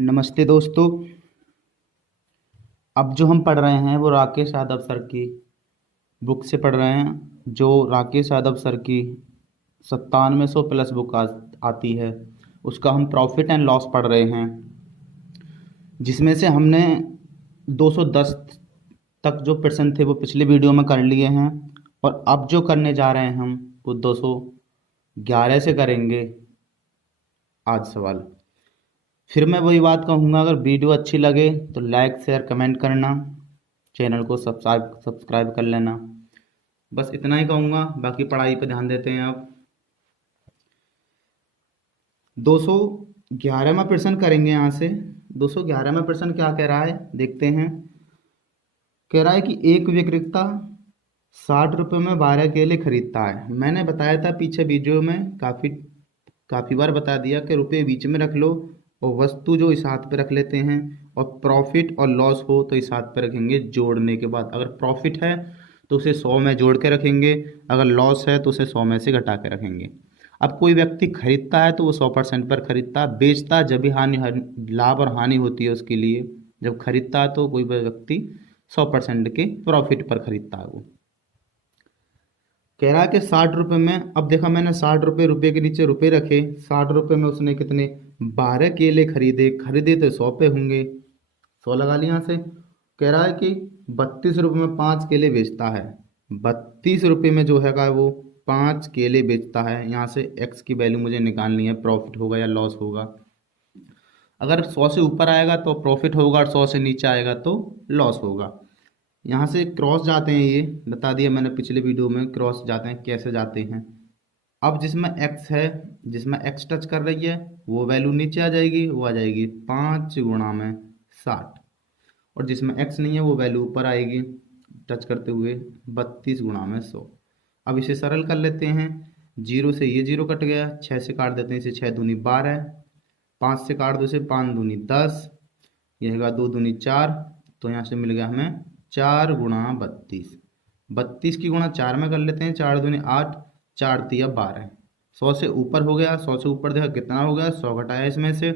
नमस्ते दोस्तों। अब जो हम पढ़ रहे हैं वो राकेश यादव सर की बुक से पढ़ रहे हैं। जो राकेश यादव सर की 9700 प्लस बुक आती है, उसका हम प्रॉफिट एंड लॉस पढ़ रहे हैं, जिसमें से हमने 210 तक जो प्रश्न थे वो पिछले वीडियो में कर लिए हैं। और अब जो करने जा रहे हैं हम वो 211 से करेंगे आज सवाल। फिर मैं वही बात कहूँगा, अगर वीडियो अच्छी लगे तो लाइक शेयर कमेंट करना, चैनल को सब्सक्राइब कर लेना। बस इतना ही कहूँगा, बाकी पढ़ाई पर ध्यान देते हैं। आप 211वां प्रश्न करेंगे। यहाँ से 211वां प्रश्न क्या कह रहा है देखते हैं। कह रहा है कि एक विक्रेता 60 रुपये में 12 केले खरीदता है। मैंने बताया था पीछे वीडियो में, काफ़ी बार बता दिया कि रुपये बीच में रख लो और वस्तु जो इस हाथ पे रख लेते हैं, और प्रॉफिट और लॉस हो तो इस हाथ पे रखेंगे जोड़ने के बाद। अगर प्रॉफिट है तो उसे 100 में जोड़ के रखेंगे, अगर लॉस है तो उसे 100 में से घटा के रखेंगे। अब कोई व्यक्ति खरीदता है तो वो 100% पर खरीदता है, बेचता है जब भी लाभ और हानि होती है उसके लिए। जब खरीदता है तो कोई व्यक्ति 100% के प्रॉफिट पर खरीदता है। वो कह रहा है कि 60 रुपये में, अब देखा मैंने 60 रुपये, रुपये के नीचे रुपये रखे, 60 रुपये में उसने कितने 12 केले खरीदे तो 100 पे होंगे, 100 लगा लिया यहाँ से। कह रहा है कि 32 रुपये में 5 केले बेचता है। 32 रुपये में जो है वो 5 केले बेचता है। यहाँ से एक्स की वैल्यू मुझे निकालनी है, प्रॉफिट होगा या लॉस होगा। अगर 100 से ऊपर आएगा तो प्रॉफिट होगा और 100 से नीचे आएगा तो लॉस होगा। यहाँ से क्रॉस जाते हैं, ये बता दिया मैंने पिछले वीडियो में, क्रॉस जाते हैं कैसे जाते हैं। अब जिसमें एक्स है, जिसमें एक्स टच कर रही है वो वैल्यू नीचे आ जाएगी, वो आ जाएगी 5 गुणा में 60। और जिसमें एक्स नहीं है वो वैल्यू ऊपर आएगी टच करते हुए 32 गुणा में 100। अब इसे सरल कर लेते हैं। 0 से ये 0 कट गया, 6 से काट देते हैं इसे, 6 दूनी 12, 5 से काट दो इसे, 5 दूनी 10, यह होगा 2 दूनी 4, तो यहाँ से मिल गया हमें 4 गुणा 32। 32 की गुणा 4 में कर लेते हैं, 4 दूनी 8, 4 तिया 12। 100 से ऊपर हो गया, 100 से ऊपर देखा कितना हो गया, 100 घटाया इसमें से,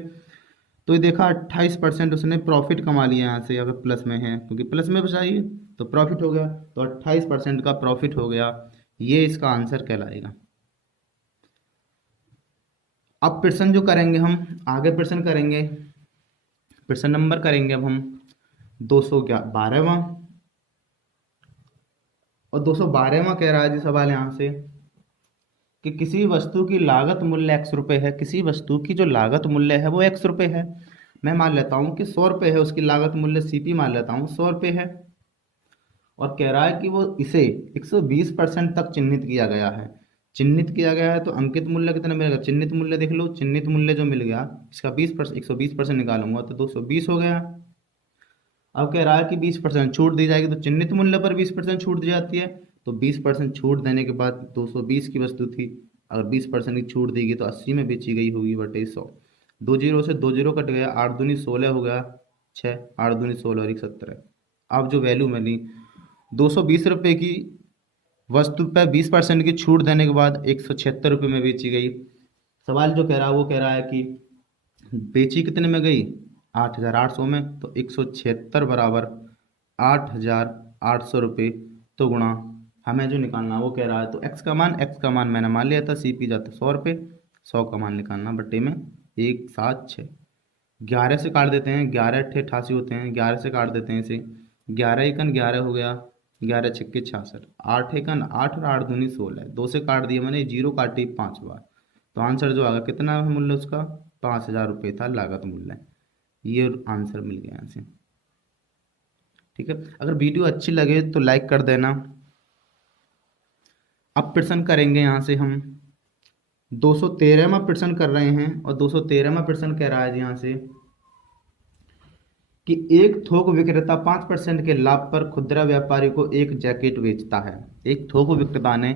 तो ये देखा 28% उसने प्रॉफिट कमा लिया यहाँ से। अगर प्लस में है क्योंकि प्लस में बचाइए तो प्रॉफिट हो गया, तो 28% का प्रॉफिट हो गया। ये इसका आंसर कहलाएगा। अब प्रश्न जो करेंगे हम, आगे प्रश्न करेंगे, प्रश्न नंबर करेंगे अब हम 212वां। और 212वां कह रहा है जी सवाल यहाँ से कि किसी वस्तु की लागत मूल्य x रुपये है। किसी वस्तु की जो लागत मूल्य है वो x रुपये है। मैं मान लेता हूँ कि 100 रुपये है, उसकी लागत मूल्य CP मान लेता हूँ 100 रुपये है। और कह रहा है कि वो इसे 120% तक चिन्हित किया गया है। चिन्हित किया गया है तो अंकित मूल्य कितना मिलेगा, चिन्हित मूल्य देख लो, चिन्हित मूल्य जो मिल गया इसका 20%, 120% निकालूंगा तो 220 हो गया। अब कह रहा है कि 20% छूट दी जाएगी, तो चिन्हित मूल्य पर 20% छूट दी जाती है, तो 20% छूट देने के बाद 220 की वस्तु थी, अगर 20% की छूट देगी तो 80 में बेची गई होगी बटे 100। 2 जीरो से 2 जीरो कट गया, 8 दूनी 16 हो गया 6, 8 दूनी 16 और 17। अब जो वैल्यू मिली 220 रुपये की वस्तु पर 20% की छूट देने के बाद 176 रुपये में बेची गई। सवाल जो कह रहा है वो कह रहा है कि बेची कितने में गई, 8800 में, तो 176 बराबर 8800 रुपये, तो गुणा हमें जो निकालना वो कह रहा है, तो एक्स का मान मैंने मान लिया था, CP जाता 100 रुपये, 100 का मान निकालना बट्टे में 176। 11 से काट देते हैं, 11 अट्ठे 88 होते हैं, 11 से काट देते हैं इसे, 11 एकन 11 हो गया, 11 छक्के 66, 8 एकन 8 और 8 दूनी 16, 2 से काट दिया मैंने, 0 काटी 5 बार, तो आंसर जो आएगा कितना है मूल्य उसका, 5000 रुपये था लागत मूल्य। ये आंसर मिल गया यहाँ से। ठीक है, अगर वीडियो अच्छी लगे तो लाइक कर देना। अब प्रश्न करेंगे यहाँ से हम 213वां प्रश्न कर रहे हैं, और 213वां प्रश्न कह रहा है यहाँ से कि एक थोक विक्रेता 5% के लाभ पर खुदरा व्यापारी को एक जैकेट बेचता है। एक थोक विक्रेता ने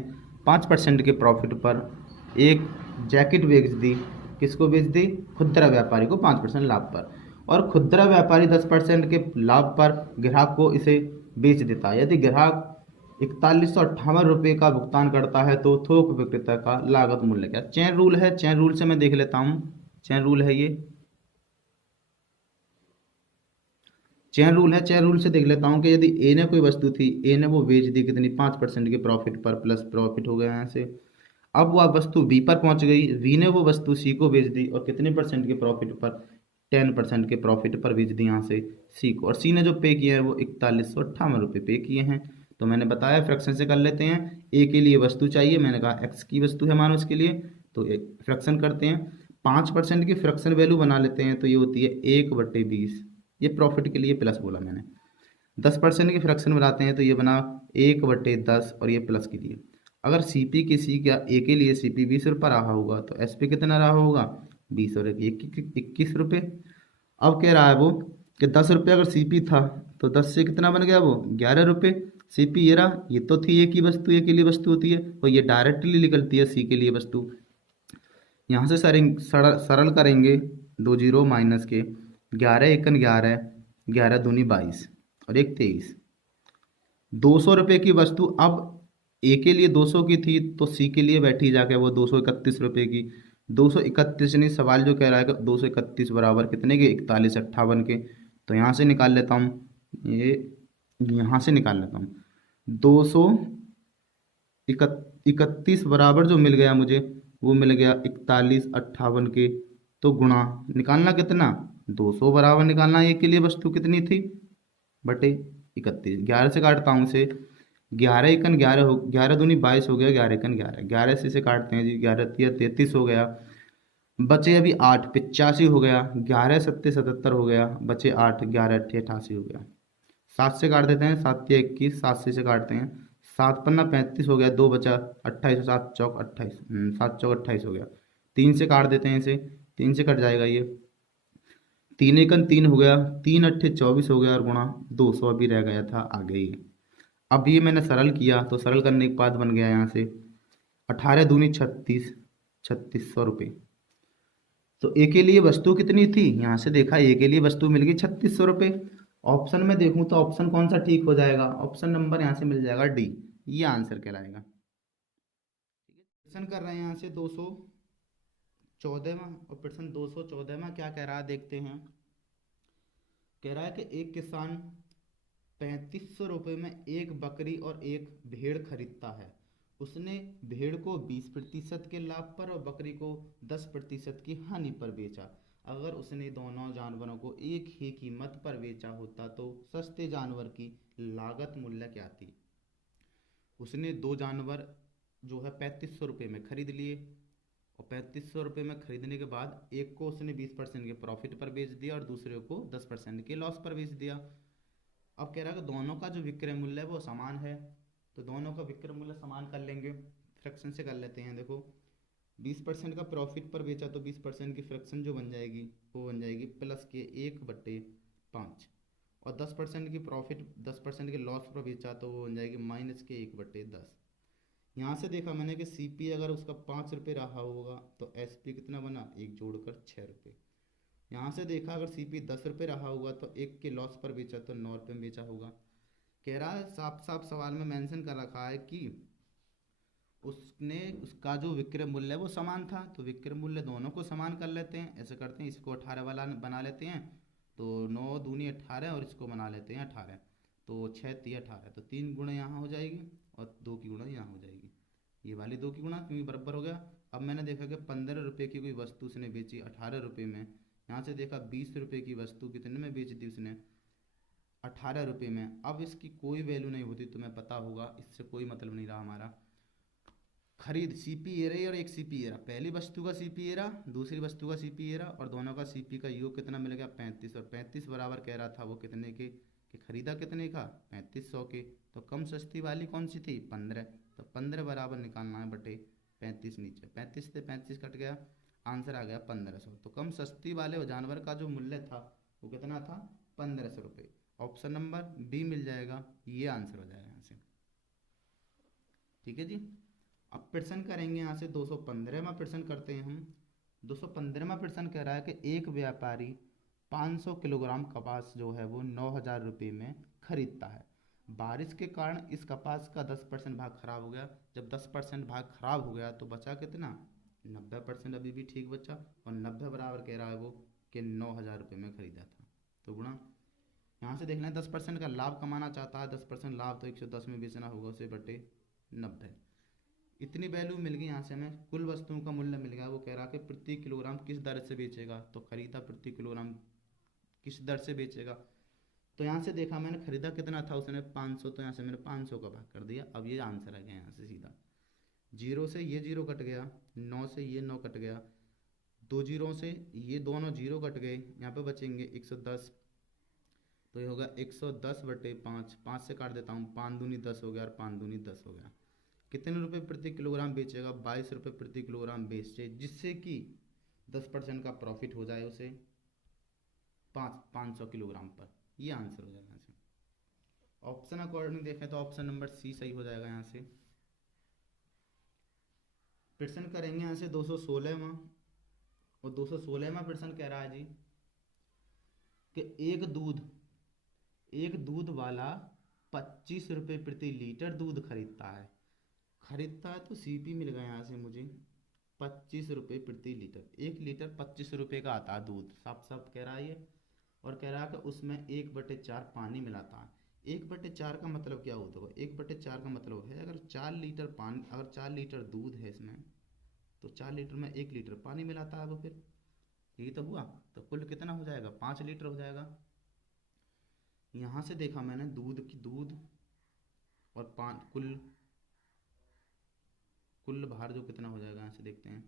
5% के प्रॉफिट पर एक जैकेट बेच दी। किसको बेच दी, खुदरा व्यापारी को 5% लाभ पर, और खुदरा व्यापारी 10% के लाभ पर ग्राहक को इसे बेच देता है। यदि ग्राहक 4158 रुपये का भुगतान करता है तो थोक विक्रेता का लागत मूल्य क्या। चेन रूल है, चेन रूल से मैं देख लेता हूँ, चेन रूल है ये। चेन रूल है, चेन रूल से देख लेता हूँ कि यदि ए ने कोई वस्तु थी, ए ने वो बेच दी कितनी, 5% के प्रॉफिट पर, प्लस प्रॉफिट हो गया यहाँ से। अब वह वस्तु बी पर पहुंच गई, वी ने वो वस्तु सी को बेच दी और कितने परसेंट के प्रॉफिट पर, 10% के प्रॉफिट पर बेच दी यहाँ से सी को। और सी ने जो पे किया है वो 4158 रुपये पे किए हैं। तो मैंने बताया फ्रैक्शन से कर लेते हैं। ए के लिए वस्तु चाहिए, मैंने कहा एक्स की वस्तु है मानो इसके लिए, तो फ्रैक्शन करते हैं। 5% की फ्रैक्शन वैल्यू बना लेते हैं, तो ये होती है 1/20। ये प्रॉफिट के लिए प्लस बोला मैंने। 10% की फ्रैक्शन बनाते हैं, तो ये बना 1/10 और ये प्लस के लिए। अगर सी पी किसी का ए के लिए सी पी 20 रुपये रहा होगा तो एस पी कितना रहा होगा, 20 और 21 रुपये। अब कह रहा है वो कि 10 रुपये अगर सी पी था तो 10 से कितना बन गया वो 11 रुपये। सी पी ये रहा, ये तो थी ए की वस्तु, ए के लिए वस्तु होती है, और ये डायरेक्टली निकलती है सी के लिए वस्तु। यहाँ से सरल करेंगे, 2 जीरो माइनस के, 11 एकन 11, 11 दूनी 22 और 1 23। 200 रुपये की वस्तु अब ए के लिए 200 की थी, तो सी के लिए बैठी जाके वो 231 रुपये की। 231 नहीं, सवाल जो कह रहा है कि 231 बराबर कितने के, 4158 के। तो यहाँ से निकाल लेता हूँ, ये यहाँ से निकाल लेता हूँ। 231 बराबर जो मिल गया मुझे, वो मिल गया 4158 के। तो गुणा निकालना कितना, 200 बराबर निकालना ए के लिए वस्तु कितनी थी, बटे 31। 11 से काटता हूँ इसे, 11 एकन 11 हो, 11 दूनी 22 हो गया, 11 एकन 11, 11 से इसे काटते हैं जी, 11 तिया 33 हो गया। बचे अभी 8, 85 हो गया, 11 सत्ते 77 हो गया, बचे 8, 11 अट्ठे 88 हो गया। 7 से काट देते हैं, 7 तिया 21, 7 से इसे काटते हैं, 7 पन्ना 35 हो गया, 2 बचा 28, 7 चौक 28, 7 चौक 28 हो गया। 3 से काट देते हैं इसे, 3 से कट जाएगा ये, 3 एकन 3 हो गया, 3 अट्ठे 24 हो गया, और गुणा 200 अभी रह गया था आगे ही। अब ये मैंने सरल किया, तो सरल करने के बाद बन गया यहाँ से 18 दूनी 36, 3600 रुपये। तो ए के लिए वस्तु कितनी थी, यहाँ से देखा ए के लिए वस्तु मिल गई 3600 रुपये। ऑप्शन में देखूँ तो ऑप्शन कौन सा ठीक हो जाएगा, ऑप्शन नंबर यहाँ से मिल जाएगा डी, ये आंसर कहलाएगा। प्रश्न कर रहे हैं यहाँ से 214वां, और प्रश्न 214वां क्या कह रहा है देखते हैं। कह रहा है कि एक किसान 3500 रुपये में एक बकरी और एक भेड़ खरीदता है। उसने भेड़ को 20% के लाभ पर और बकरी को 10% की हानि पर बेचा। अगर उसने दोनों जानवरों को एक ही कीमत पर बेचा होता तो सस्ते जानवर की लागत मूल्य क्या थी। उसने दो जानवर जो है 3500 रुपये में खरीद लिए, और 3500 रुपये में खरीदने के बाद एक को उसने 20% के प्रॉफिट पर बेच दिया और दूसरे को 10% के लॉस पर बेच दिया। अब कह रहा है कि दोनों का जो विक्रय मूल्य है वो समान है, तो दोनों का विक्रय मूल्य समान कर लेंगे, फ्रैक्शन से कर लेते हैं। देखो 20% का प्रॉफिट पर बेचा तो 20% की फ्रैक्शन जो बन जाएगी वो बन जाएगी प्लस के 1/5, और 10% की प्रॉफिट 10% के लॉस पर बेचा तो वो बन जाएगी माइनस के 1/10। यहाँ से देखा मैंने कि सी पी अगर उसका 5 रुपये रहा होगा तो एस पी कितना बना, एक जोड़कर 6 रुपये। यहाँ से देखा अगर सी पी 10 रुपये रहा होगा तो एक के लॉस पर बेचा तो 9 रुपये में बेचा होगा। कह रहा है साफ साफ सवाल में मेंशन कर रखा है कि उसने उसका जो विक्रय मूल्य है वो समान था, तो विक्रय मूल्य दोनों को समान कर लेते हैं। ऐसे करते हैं, इसको 18 वाला बना लेते हैं, तो 9 दूनी 18 और इसको बना लेते हैं 18, तो 6 तिया 18, तो 3 गुणा यहाँ हो जाएगी और 2 की गुणा यहाँ हो जाएगी, ये वाली 2 की गुणा, क्योंकि बराबर हो गया। अब मैंने देखा कि 15 रुपये की कोई वस्तु उसने बेची 18 रुपये में। यहाँ से देखा 20 रुपये की वस्तु कितने में बेच दी उसने, 18 रुपये में। अब इसकी कोई वैल्यू नहीं होती, तुम्हें पता होगा, इससे कोई मतलब नहीं रहा हमारा। खरीद सी पी ए रही और एक सी पी ए रहा, पहली वस्तु का सी पी ए रहा, दूसरी वस्तु का सी पी ए रहा, और दोनों का सी पी का योग कितना मिल गया 35, और 35 बराबर कह रहा था वो कितने के, कि खरीदा कितने का 3500 के। तो कम सस्ती वाली कौन सी थी, 15, तो 15 बराबर निकालना है बटे 35, नीचे 35 से 35 कट गया, आंसर आ गया 1500। तो कम सस्ती वाले जानवर का जो मूल्य था वो कितना था, 1500 रुपये। ऑप्शन नंबर बी मिल जाएगा, ये आंसर हो जाएगा यहाँ से। ठीक है जी। अब प्रश्न करेंगे यहाँ से 215वां प्रश्न करते हैं हम। 215वां प्रश्न कह रहा है कि एक व्यापारी 500 किलोग्राम कपास जो है वो 9000 रुपये में खरीदता है। बारिश के कारण इस कपास का 10% भाग खराब हो गया। जब 10% भाग खराब हो गया तो बचा कितना, 90%। अभी भी ठीक बचा, और 90 बराबर कह रहा है वो कि 9000 रुपये में खरीदा था, तो गुणा यहाँ से देख लें 10% का लाभ कमाना चाहता है, 10% लाभ तो 110 में बेचना होगा उसे बटे 90। इतनी वैल्यू मिल गई यहाँ से हमें, कुल वस्तुओं का मूल्य मिल गया। वो कह रहा कि प्रति किलोग्राम किस दर से बेचेगा, तो खरीदा प्रति किलोग्राम किस दर से बेचेगा। तो यहाँ से देखा मैंने खरीदा कितना था उसने 500, तो यहाँ से मैंने 500 का भाग कर दिया। अब ये आंसर आ गया यहाँ से सीधा। जीरो से ये जीरो कट गया, 9 से ये 9 कट गया, दो जीरो से ये दोनों जीरो कट गए, यहाँ पे बचेंगे 110। तो ये होगा 110 बटे 5, 5 से काट देता हूँ, 5 दूनी 10 हो गया और 5 दूनी 10 हो गया। कितने रुपए प्रति किलोग्राम बेचेगा, 22 रुपये प्रति किलोग्राम बेचे, जिससे कि 10% का प्रॉफिट हो जाए उसे 500 किलोग्राम पर। ये आंसर हो जाएगा यहाँ से। ऑप्शन अकॉर्डिंग देखें तो ऑप्शन नंबर सी सही हो जाएगा यहाँ से। प्रश्न करेंगे यहाँ से 216वां, और 216वां प्रश्न कह रहा है जी कि एक दूध वाला 25 रुपये प्रति लीटर दूध खरीदता है तो सीपी मिल गया यहाँ से मुझे 25 रुपये प्रति लीटर। 1 लीटर 25 रुपये का आता है दूध, साफ साफ कह रहा है ये। और कह रहा है कि उसमें 1/4 पानी मिलाता है। 1/4 का मतलब क्या होता है, 1/4 का मतलब है अगर 4 लीटर पानी, अगर 4 लीटर दूध है इसमें, तो 4 लीटर में 1 लीटर पानी मिलाता है वो, फिर यही तो हुआ। तो कुल कितना हो जाएगा, 5 लीटर हो जाएगा। यहाँ से देखा मैंने दूध और कुल भार जो कितना हो जाएगा यहाँ से देखते हैं।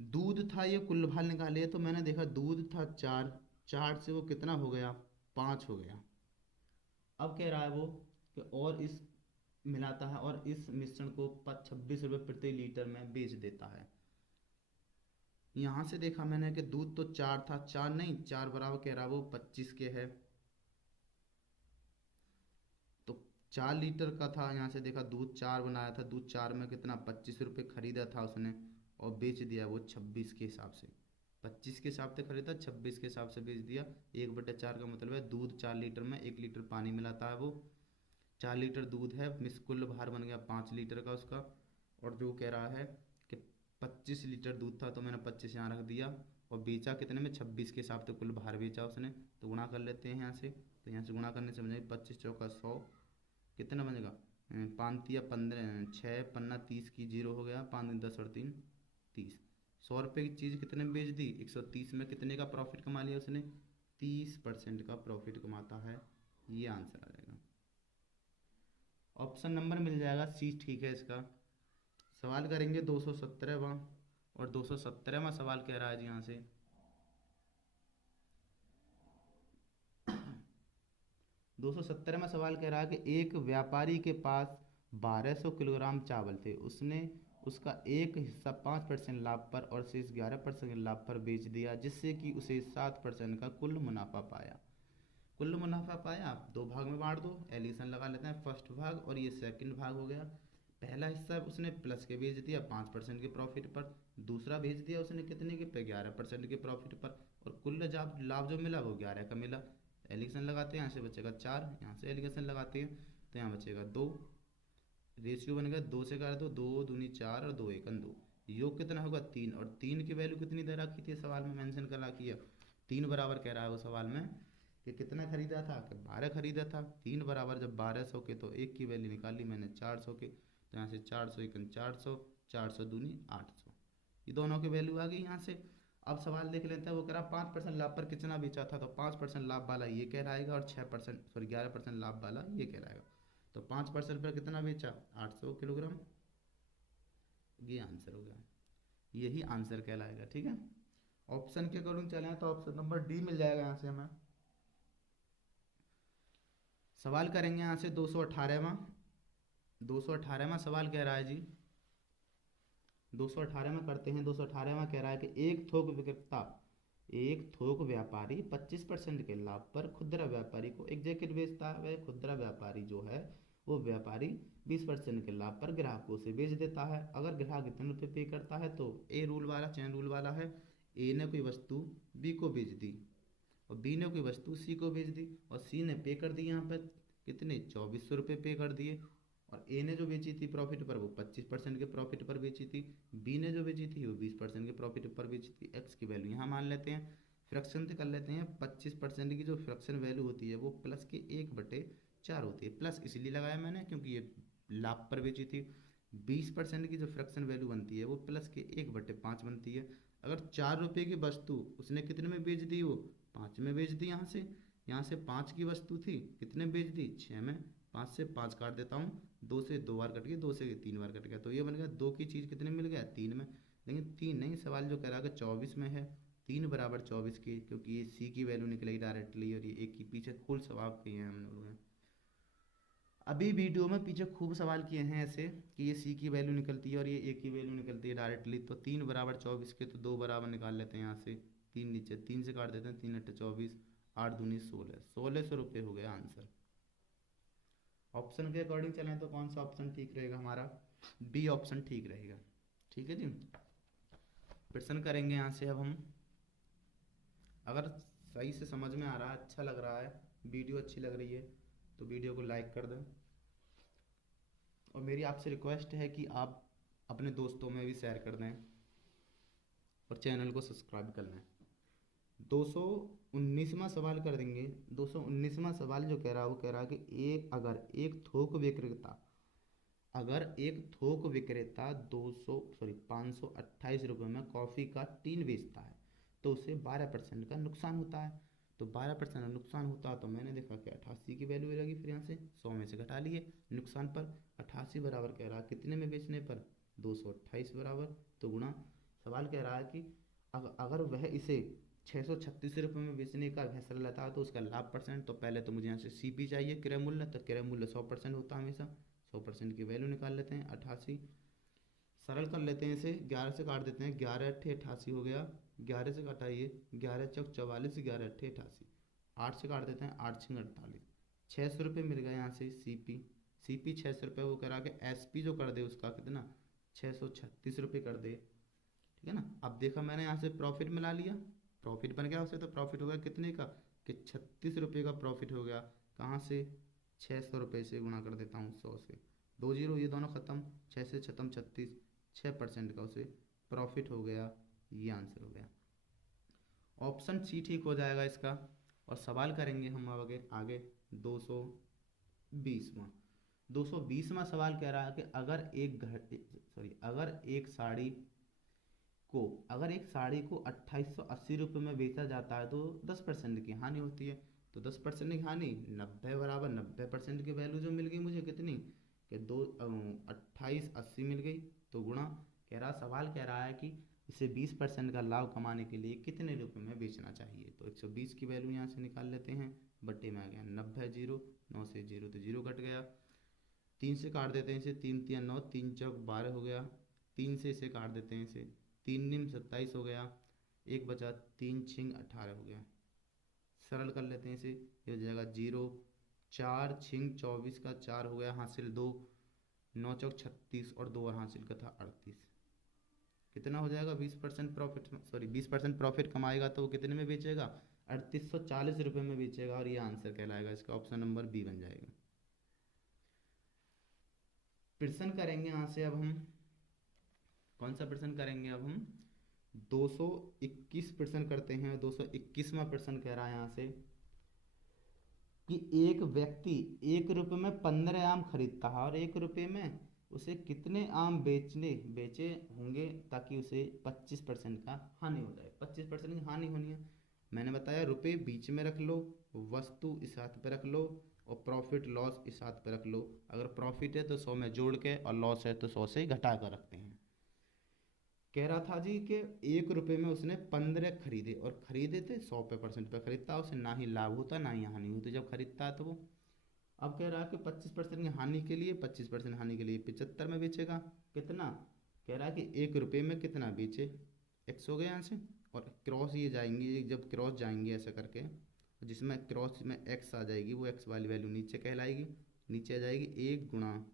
दूध था, ये कुल भार निकाले तो मैंने देखा दूध था 4, 4 से वो कितना हो गया, 5 हो गया। अब कह रहा है वो कि और इस मिलाता है और इस मिश्रण को 26 रुपये प्रति लीटर में बेच देता है। यहाँ से देखा मैंने कि दूध तो 4 था, 4 नहीं 4 बराबर कह रहा है वो 25 के है, तो 4 लीटर का था। यहाँ से देखा दूध 4 बनाया था, दूध 4 में कितना 25 रुपये खरीदा था उसने और बेच दिया वो 26 के हिसाब से। 25 के हिसाब से खरीदा, 26 के हिसाब से बेच दिया। 1/4 का मतलब है दूध 4 लीटर में 1 लीटर पानी मिलाता है वो। 4 लीटर दूध है, कुल भार बन गया 5 लीटर का उसका। और जो कह रहा है कि 25 लीटर दूध था तो मैंने 25 यहाँ रख दिया, और बेचा कितने में 26 के हिसाब से कुल भार बेचा उसने। तो गुणा कर लेते हैं यहाँ से, तो यहाँ से गुणा करने से बनेगा 25 चौका 100, कितना बनेगा 5 तिया 15, 6 पन्ना 30 की 0 हो गया, 5 10 और 3 30। 100 रुपये की चीज़ कितने में बेच दी, 130 में। कितने का प्रॉफिट कमा लिया उसने, 30% का प्रॉफिट कमाता है। ये आंसर आ जाएगा। ऑप्शन नंबर मिल जाएगा सी, ठीक है इसका। सवाल करेंगे 217वां, और 217वां सवाल कह रहा है जी यहाँ से 217वां सवाल कह रहा है कि एक व्यापारी के पास 1200 किलोग्राम चावल थे, उसने उसका एक हिस्सा 5% लाभ पर और शेष 11% लाभ पर बेच दिया, जिससे कि उसे 7% का कुल मुनाफा पाया। कुल मुनाफा पाया, दो भाग में बांट दो, एलिशन लगा लेते हैं, फर्स्ट भाग और ये सेकंड भाग हो गया। पहला हिस्सा उसने प्लस के बेच दिया 5% के प्रॉफिट पर, दूसरा भेज दिया उसने कितने के पे 11% के प्रॉफिट पर, और कुल लाभ जो मिला वो 11 का मिला। एलिगेशन लगाते हैं, यहाँ से बचेगा 4, यहाँ से एलिगेशन लगाते हैं तो यहाँ बचेगा 2। रेशियो बन गया 2 से कर दो, 2 दूनी 4 और 2 एकन 2। योग कितना होगा 3, और 3 की वैल्यू कितनी दे रखी थी सवाल में मेंशन करा किया 3 बराबर कह रहा है वो सवाल में कि कितना खरीदा था, कि 12 खरीदा था। 3 बराबर जब 1200 के, तो 1 की वैल्यू निकाली मैंने 400 के, तो यहाँ से 400 एकन 400, 400 दूनी 800, ये दोनों की वैल्यू आ गई यहाँ से। अब सवाल देख लेते हैं, वो कह रहा 5% लाभ पर कितना बेचा था, तो 5% लाभ वाला ये कह रहेगा और 6% सॉरी 11% लाभ वाला ये कह रहेगा। तो 5% पर कितना बेचा 800 किलोग्राम, ये आंसर हो गया, यही आंसर कहलाएगा। ठीक है, ऑप्शन के अकॉर्डिंग चले तो ऑप्शन नंबर डी मिल जाएगा यहाँ से हमें। सवाल करेंगे यहाँ से 218वां सवाल कह रहा है जी 218 में करते हैं। 218वां कह रहा है कि एक थोक व्यापारी 25% के लाभ पर खुदरा व्यापारी को एक जैकेट बेचता है। वह खुदरा व्यापारी जो है वो व्यापारी 20% के लाभ पर ग्राहकों से बेच देता है। अगर ग्राहक इतने रुपये पे करता है तो ए रूल वाला चैन रूल वाला है, ए ने कोई वस्तु बी को बेच दी और बी ने कोई वस्तु सी को बेच दी, और सी ने पे कर दी यहाँ पर कितने 2400 रुपये पे कर दिए, और ए ने जो बेची थी प्रॉफिट पर वो 25% के प्रॉफिट पर बेची थी, बी ने जो बेची थी वो 20% के प्रॉफिट पर बेची थी। एक्स की वैल्यू यहाँ मान लेते हैं, फ्रैक्शन से कर लेते हैं। 25% की जो फ्रैक्शन वैल्यू होती है वो प्लस के 1/4 होती है। प्लस इसलिए लगाया मैंने क्योंकि ये लाभ पर बेची थी। 20% की जो फ्रैक्शन वैल्यू बनती है वो प्लस के 1/5 बनती है। अगर 4 रुपये की वस्तु उसने कितने में बेच दी, वो 5 में बेच दी। यहाँ से 5 की वस्तु थी, कितने में बेच दी, 6 में। 5 से 5 काट देता हूँ, 2 से 2 बार कट गया, 2 से 3 बार कट गया, तो ये बन गया 2 की चीज़ कितने मिल गया, 3 में। लेकिन 3 नहीं, सवाल जो कह रहा है कि 24 में है, 3 बराबर 24 की, क्योंकि ये सी की वैल्यू निकलेगी डायरेक्टली और ये एक की पीछे फुल सवाल किए हैं हम लोगों ने। अभी वीडियो में पीछे खूब सवाल किए हैं ऐसे कि ये सी की वैल्यू निकलती है और ये ए की वैल्यू निकलती है डायरेक्टली। तो 3 बराबर 24 के, तो 2 बराबर निकाल लेते हैं यहाँ से। 3 नीचे, 3 से काट देते हैं, 3 अट्ठे 24, 8 दूनी 16, 1600 रुपये हो गया आंसर। ऑप्शन के अकॉर्डिंग चलें तो कौन सा ऑप्शन ठीक रहेगा हमारा, बी ऑप्शन ठीक रहेगा। ठीक है जी, प्रश्न करेंगे यहाँ से अब हम। अगर सही से समझ में आ रहा है, अच्छा लग रहा है, वीडियो अच्छी लग रही है तो वीडियो को लाइक कर दें। और मेरी आपसे रिक्वेस्ट है कि आप अपने दोस्तों में भी शेयर कर दें और चैनल को सब्सक्राइब कर लें। 219वां सवाल कर देंगे। 219वां सवाल जो कह रहा है वो कह रहा है कि अगर एक थोक विक्रेता 528 रुपये में कॉफ़ी का टीन बेचता है तो उसे 12% का नुकसान होता है। तो 12% का नुकसान होता है, तो मैंने देखा कि 88 की वैल्यू लगी, फिर यहाँ से 100 में से घटा लिए नुकसान पर। 88 बराबर कह रहा है कितने में बेचने पर, 228 बराबर, तो गुणा। सवाल कह रहा है कि अगर वह इसे 636 रुपये में बेचने का फैसला लेता है तो उसका लाभ परसेंट। तो पहले तो मुझे यहाँ से सी पी चाहिए, क्रय मूल्य, तो क्रय मूल्य 100% होता है हमेशा। 100% की वैल्यू निकाल लेते हैं, 88। सरल कर लेते हैं इसे, 11 से काट देते हैं, 11 अट्ठे 88 हो गया। 11 से घटाइए, 11 चौक 44, 11 अट्ठे 88। 8 से काट देते हैं, 8 छः 48, 600 रुपये मिल गए यहाँ से सी पी 600 रुपये। वो करा के एस पी जो कर दे उसका कितना, 636 रुपये कर दे। ठीक है ना। अब देखा मैंने यहाँ से प्रॉफिट मिला लिया, प्रॉफिट बन गया उसे, तो प्रॉफिट हो गया कितने का, कि 36 रुपये का प्रॉफिट हो गया। कहाँ से, 600 रुपये से गुणा कर देता हूँ 100 से, 2 जीरो ये दोनों ख़त्म, 6 से 6 36, 6% का उसे प्रॉफिट हो गया। ये आंसर हो गया, ऑप्शन सी ठीक हो जाएगा इसका। और सवाल करेंगे हम आगे आगे 220वां। 220वां सवाल कह रहा है कि अगर एक साड़ी को 2880 रुपये में बेचा जाता है तो 10% की हानि होती है। तो 10% की हानि, 90 बराबर 90% की वैल्यू जो मिल गई मुझे कितनी, कि 2880 मिल गई, तो गुणा। सवाल कह रहा है कि इसे 20% का लाभ कमाने के लिए कितने रुपए में बेचना चाहिए। तो 120 की वैल्यू यहाँ से निकाल लेते हैं, बट्टे में आ गया 90, जीरो 9 से जीरो तो जीरो कट गया। 3 से काट देते हैं इसे, 3 3 9, 3 चौक 12 हो गया। 3 से इसे काट देते हैं इसे, 3 निम 27 हो गया, एक बचा, 3 छिंग 18 हो गया। सरल कर लेते हैं इसे, ये हो जाएगा 0, 4 छिंग 24 का 4 हो गया, हासिल 2, 9 चौक 36 और 2 और हासिल का था 38। कितना हो जाएगा, 20% प्रॉफिट कमाएगा तो वो कितने में बेचेगा, 3840 रुपये में बेचेगा, और ये आंसर कहलाएगा इसका, ऑप्शन नंबर बी बन जाएगा। प्रश्न करेंगे यहाँ से अब हम, कौन सा प्रश्न करेंगे अब हम, 221 प्रश्न करते हैं। 221वां प्रश्न कह रहा है यहाँ से कि एक व्यक्ति 1 रुपये में 15 आम खरीदता है और 1 रुपये में उसे कितने आम बेचे होंगे ताकि उसे 25% का हानि हो जाए। 25% की हानि होनी है, मैंने बताया रुपये बीच में रख लो, वस्तु इस हाथ पे रख लो, और प्रॉफिट लॉस इस हाथ पे रख लो। अगर प्रॉफिट है तो 100 में जोड़ के, और लॉस है तो 100 से घटा कर रखते हैं। कह रहा था जी कि 1 रुपये में उसने 15 खरीदे, और खरीदे थे 100% पे खरीदता, उसे ना ही लाभ होता ना ही हानि होती जब खरीदता है तो वो। अब कह रहा है कि 25% की हानि के लिए, 25% हानि के लिए 75 में बेचेगा। कितना, कह रहा है कि 1 रुपये में कितना बेचे, एक्स हो गया यहाँ से, और क्रॉस ये जाएंगी, जब क्रॉस जाएंगे ऐसा करके, जिसमें क्रॉस में एक्स आ जाएगी, वो एक्स वाली वैल्यू नीचे कहलाएगी, नीचे आ जाएगी 1 गुणा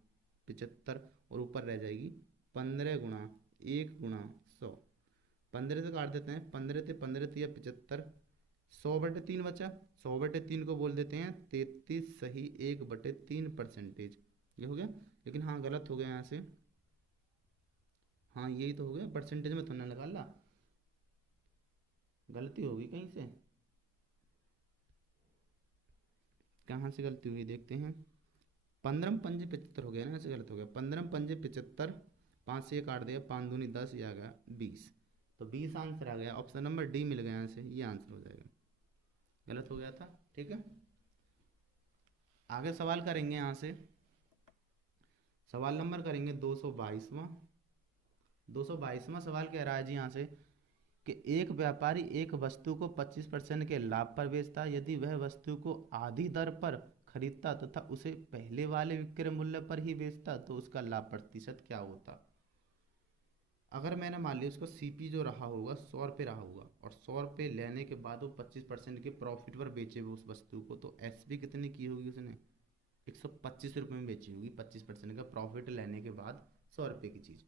75, और ऊपर रह जाएगी 15 गुणा 1 गुणा 100। 15 से काट देते हैं, 15 थे 15 थे या 75, 100/3 बचा, 100/3 को बोल देते हैं 33 सही 1/3%। ये हो गया, लेकिन हाँ गलत हो गया यहाँ से, हाँ यही तो हो गया, परसेंटेज में तो ना निकाला, गलती होगी कहीं से, कहाँ से गलती हुई देखते हैं। 15 पंजे 75 हो गया ना, ऐसे गलत हो गया, 15 पंजे 75, 5 से 1 काट दिया, 5 दूनी 10, ये आ गया 20, तो 20 आंसर आ गया, ऑप्शन नंबर डी मिल गया यहाँ से, ये आंसर हो जाएगा, गलत हो गया था। ठीक है, आगे सवाल करेंगे यहाँ से, सवाल नंबर करेंगे 222वां। 222वां सवाल कह रहा है जी यहाँ से कि एक व्यापारी एक वस्तु को 25% के लाभ पर बेचता है, यदि वह वस्तु को आधी दर पर खरीदता तथा उसे पहले वाले विक्रय मूल्य पर ही बेचता तो उसका लाभ प्रतिशत क्या होता। अगर मैंने मान लिया उसको सीपी जो रहा होगा 100 रुपये रहा होगा, और 100 रुपये लेने के बाद वो 25% के प्रॉफिट पर बेचे हुए उस वस्तु को, तो एसपी कितनी की होगी उसने, 125 रुपये में बेची होगी, 25% का प्रॉफिट लेने के बाद 100 रुपये की चीज़।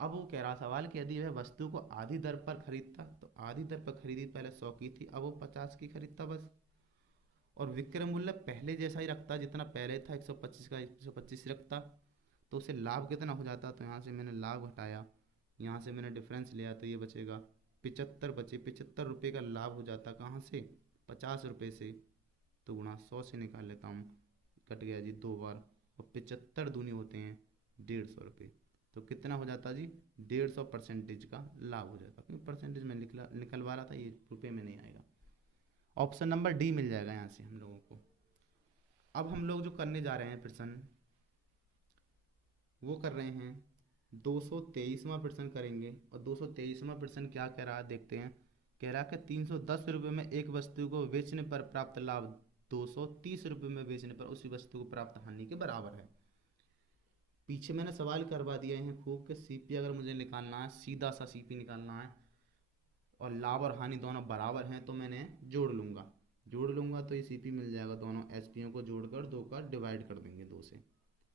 अब वो कह रहा सवाल कि यदि वह वस्तु को आधी दर पर खरीदता, तो आधी दर पर खरीदी पहले 100 की थी, अब वो 50 की खरीदता बस, और विक्रय मूल्य पहले जैसा ही रखता, जितना पहले था 125 का 125 रखता, तो उसे लाभ कितना हो जाता। तो यहाँ से मैंने लाभ हटाया, यहाँ से मैंने डिफरेंस लिया, तो ये बचेगा 75 बचे, 75 रुपये का लाभ हो जाता कहाँ से, 50 रुपये से, तो गुणा 100 से निकाल लेता हूँ, कट गया जी 2 बार, और 75 दूनी होते हैं 150 रुपये, तो कितना हो जाता जी 150% का लाभ हो जाता, क्योंकि परसेंटेज में निकलवा रहा था, ये रुपये में नहीं आएगा। ऑप्शन नंबर डी मिल जाएगा यहाँ से हम लोगों को। अब हम लोग जो करने जा रहे हैं प्रश्न, वो कर रहे हैं 223वां प्रश्न करेंगे, और 223वां प्रश्न क्या कह रहा है देखते हैं। कह रहा है कि 310 रुपये में एक वस्तु को बेचने पर प्राप्त लाभ 230 रुपये में बेचने पर उसी वस्तु को प्राप्त हानि के बराबर है। पीछे मैंने सवाल करवा दिए हैं खूब, कि सीपी अगर मुझे निकालना है, सीधा सा सीपी निकालना है, और लाभ और हानि दोनों बराबर हैं, तो मैंने जोड़ लूँगा तो ये सीपी मिल जाएगा, दोनों एसपीओ को जोड़कर 2 का डिवाइड कर देंगे,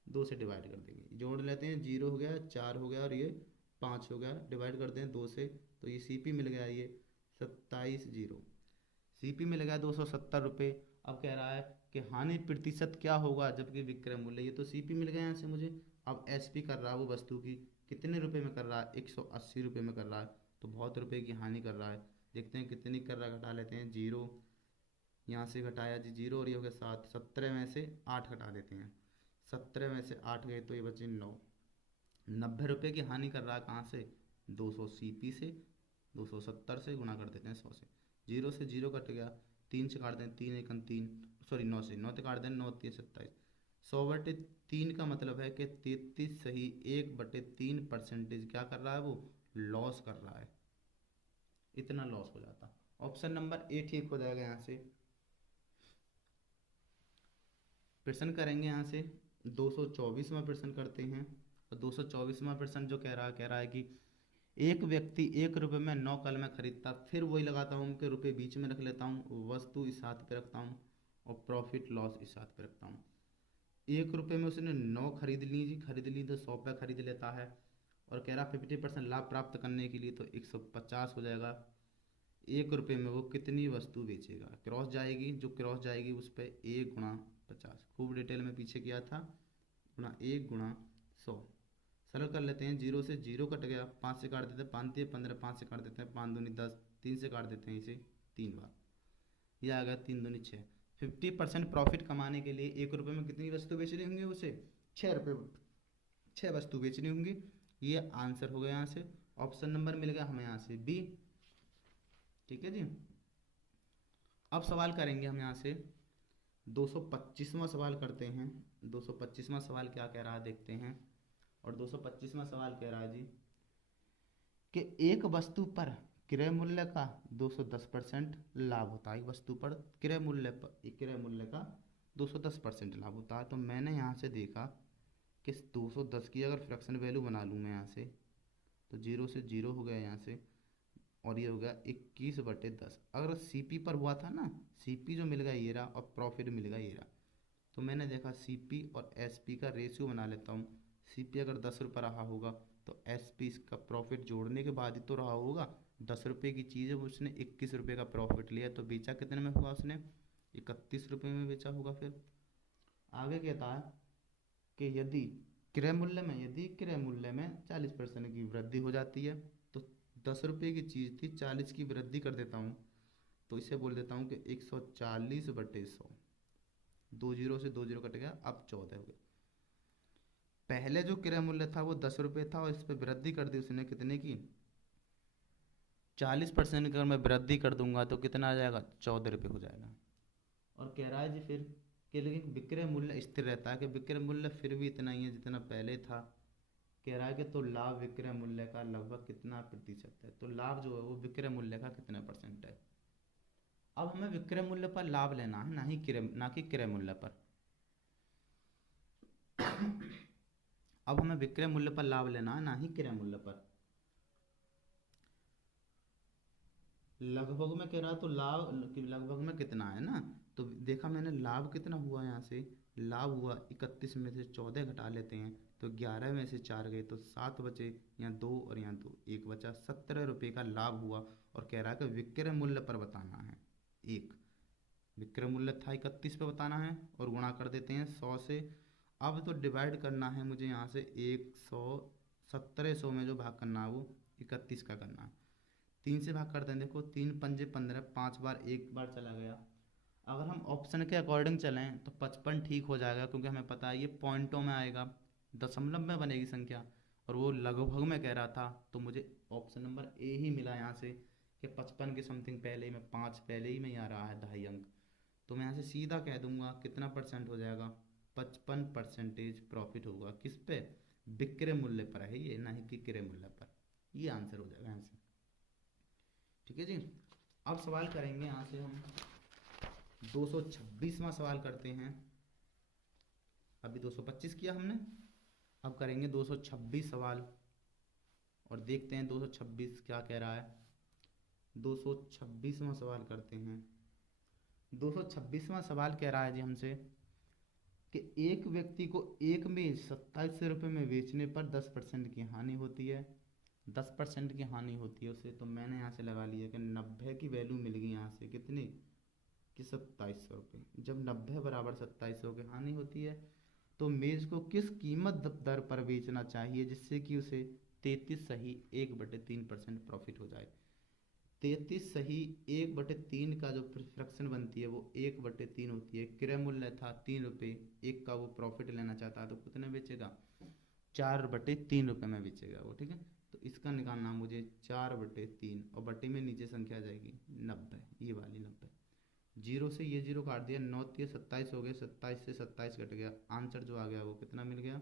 2 से डिवाइड कर देंगे, जोड़ लेते हैं, 0 हो गया, 4 हो गया, और ये 5 हो गया, डिवाइड करते हैं 2 से, तो ये सीपी मिल गया, ये 27 0, सीपी मिल गया 270 रुपये। अब कह रहा है कि हानि प्रतिशत क्या होगा जबकि विक्रय मूल्य, ये तो सीपी मिल गया यहाँ से मुझे। अब एसपी कर रहा है वो वस्तु की, कितने रुपए में कर रहा है, 180 रुपये में कर रहा है, तो बहुत रुपए की हानि कर रहा है। देखते हैं कितनी कर रहा है, घटा लेते हैं, 0 यहाँ से घटाया जी 0, और ये हो गया 7, 17 में से 8 घटा देते हैं, 17 में से 8 गए तो ये बचे 9, 90 रुपये की हानि कर रहा है कहाँ से, 200 सीपी से, 270 से गुणा कर देते हैं 100 से, 0 से 0 कट गया, 3 से काट दें, 3 1 3, सॉरी 9 से 9 से काट दें, 9 3 27, 100/3 का मतलब है कि 33 सही 1/3% क्या कर रहा है, वो लॉस कर रहा है, इतना लॉस हो जाता। ऑप्शन नंबर ए ठीक हो जाएगा यहाँ से। प्रश्न करेंगे यहाँ से 224वां प्रश्न करते हैं, और 224वां प्रश्न जो कह रहा है कि एक व्यक्ति 1 रुपये में 9 कलमें खरीदता, फिर वही लगाता हूँ कि रुपये बीच में रख लेता हूँ, वस्तु इस हाथ पे रखता हूँ, और प्रॉफिट लॉस इस हाथ पे रखता हूँ। 1 रुपये में उसने 9 खरीद ली तो 100 पे खरीद लेता है, और कह रहा 50% लाभ प्राप्त करने के लिए तो 150 हो जाएगा। 1 रुपये में वो कितनी वस्तु बेचेगा, क्रॉस जाएगी, जो क्रॉस जाएगी उस पर 1 × 50, खूब डिटेल में पीछे किया था, गुणा 1 × 100, सरल कर लेते हैं, 0 से 0 कट गया, 5 से काट देते हैं, 5 3 15, 5 से काट देते हैं, 5 दूनी 10, 3 से काट देते हैं इसे 3 बार, यह आ गया 3 दूनी 6। 50% प्रॉफिट कमाने के लिए 1 रुपये में कितनी वस्तु बेचनी होंगी उसे, 6 रुपये, 6 वस्तु बेचनी होंगी, ये आंसर हो गया यहाँ से। ऑप्शन नंबर मिल गया हमें यहाँ से बी। ठीक है जी, अब सवाल करेंगे हम यहाँ से 225वां सवाल करते हैं। 225वां सवाल क्या कह रहा है देखते हैं, और 225वां सवाल कह रहा है जी कि एक वस्तु पर क्रय मूल्य का 210% लाभ होता है, एक वस्तु पर क्रय मूल्य का 210% लाभ होता है। तो मैंने यहाँ से देखा कि 210 की अगर फ्रैक्शन वैल्यू बना लूँ मैं यहाँ से, तो 0 से 0 हो गया यहाँ से, और ये हो गया 21/10। अगर सीपी पर हुआ था ना, सीपी जो मिल गया ये रहा, और प्रॉफिट मिल गया ये रहा, तो मैंने देखा सीपी और एसपी का रेशियो बना लेता हूँ। सीपी अगर 10 रुपये रहा होगा तो एसपी इसका प्रॉफिट जोड़ने के बाद ही तो रहा होगा। 10 रुपये की चीज़ है, उसने 21 रुपये का प्रॉफिट लिया, तो बेचा कितने में हुआ उसने, 31 रुपये में बेचा होगा। फिर आगे कहता है कि यदि क्रय मूल्य में 40% की वृद्धि हो जाती है, तो 10 रुपये की चीज़ थी, 40 की वृद्धि कर देता हूँ, तो इसे बोल देता हूँ कि 140/100। 2 जीरो से 2 जीरो कट गया, अब 14 हो गया। पहले जो क्रय मूल्य था वो 10 रुपये था, और इस पर वृद्धि कर दी उसने कितने की, 40% की। अगर मैं वृद्धि कर दूंगा तो कितना आ जाएगा, 14 रुपये हो जाएगा। और कह रहा है जी फिर कि लेकिन विक्रय मूल्य स्थिर रहता है, कि विक्रय मूल्य फिर भी इतना ही है जितना पहले था। कह रहा है कि तो लाभ विक्रय मूल्य का लगभग कितना प्रतिशत है, तो लाभ जो है वो विक्रय मूल्य का कितना परसेंट है। अब हमें विक्रय मूल्य पर लाभ लेना है, ना कि क्रय मूल्य पर। अब हमें विक्रय मूल्य पर लाभ लेना है, ना ही क्रय मूल्य पर। लगभग में कह रहा तो लगभग में कितना है ना, तो देखा मैंने लाभ कितना हुआ यहाँ से, लाभ हुआ 31 में से 14 घटा लेते हैं तो 11 में से 4 गए तो 7 बचे, यहाँ 2 और यहाँ 2, 1 बचा, 17 रुपये का लाभ हुआ। और कह रहा है कि विक्रय मूल्य पर बताना है। एक विक्रय मूल्य था 31 पे बताना है, और गुणा कर देते हैं 100 से। अब तो डिवाइड करना है मुझे यहाँ से 100, 1700 में जो भाग करना है वो 31 का करना है। 3 से भाग करते हैं, देखो 3×5 = 15, 5 बार 1 बार चला गया। अगर हम ऑप्शन के अकॉर्डिंग चलें तो 55 ठीक हो जाएगा, क्योंकि हमें पता है ये पॉइंटों में आएगा, दशमलव में बनेगी संख्या, और वो लगभग में कह रहा था, तो मुझे ऑप्शन नंबर ए ही मिला यहाँ से कि 55 के समथिंग पहले ही में 5 पहले ही में ही आ रहा है 2.5 अंक। तो मैं यहाँ से सीधा कह दूंगा कितना परसेंट हो जाएगा, 55% प्रॉफिट होगा। किस पे, विक्रय मूल्य पर है ये, ना कि क्रय मूल्य पर। ये आंसर हो जाएगा यहाँ से। ठीक है जी। अब सवाल करेंगे यहाँ से हम 226वां सवाल करते हैं। अभी 225 किया हमने, अब करेंगे 226 सवाल, और देखते हैं 226 क्या कह रहा है। 226वां सवाल करते हैं। 226वां सवाल कह रहा है जी हमसे कि एक व्यक्ति को एक मेज 2700 रुपये में बेचने पर 10% की हानि होती है। 10% की हानि होती है उसे, तो मैंने यहाँ से लगा लिया कि 90 की वैल्यू मिल गई यहाँ से, कितनी कि 2700 रुपये। जब 90 बराबर 2700 की हानि होती है, तो मेज को किस कीमत दर पर बेचना चाहिए जिससे कि उसे 33 सही 1/3% प्रॉफिट हो जाए। 33 सही 1/3 का जो फ्रैक्शन बनती है वो 1/3 होती है। क्रय मूल्य था 3 रुपये, एक का वो प्रॉफिट लेना चाहता है, तो कितने बेचेगा, 4/3 रुपये में बेचेगा वो। ठीक है, तो इसका निकालना मुझे 4/3, और बटे में नीचे संख्या आ जाएगी 90, ये वाली 90। जीरो से ये जीरो काट दिया, 9 3 27 हो गए, 27 से 27 कट गया, आंसर जो आ गया वो कितना मिल गया,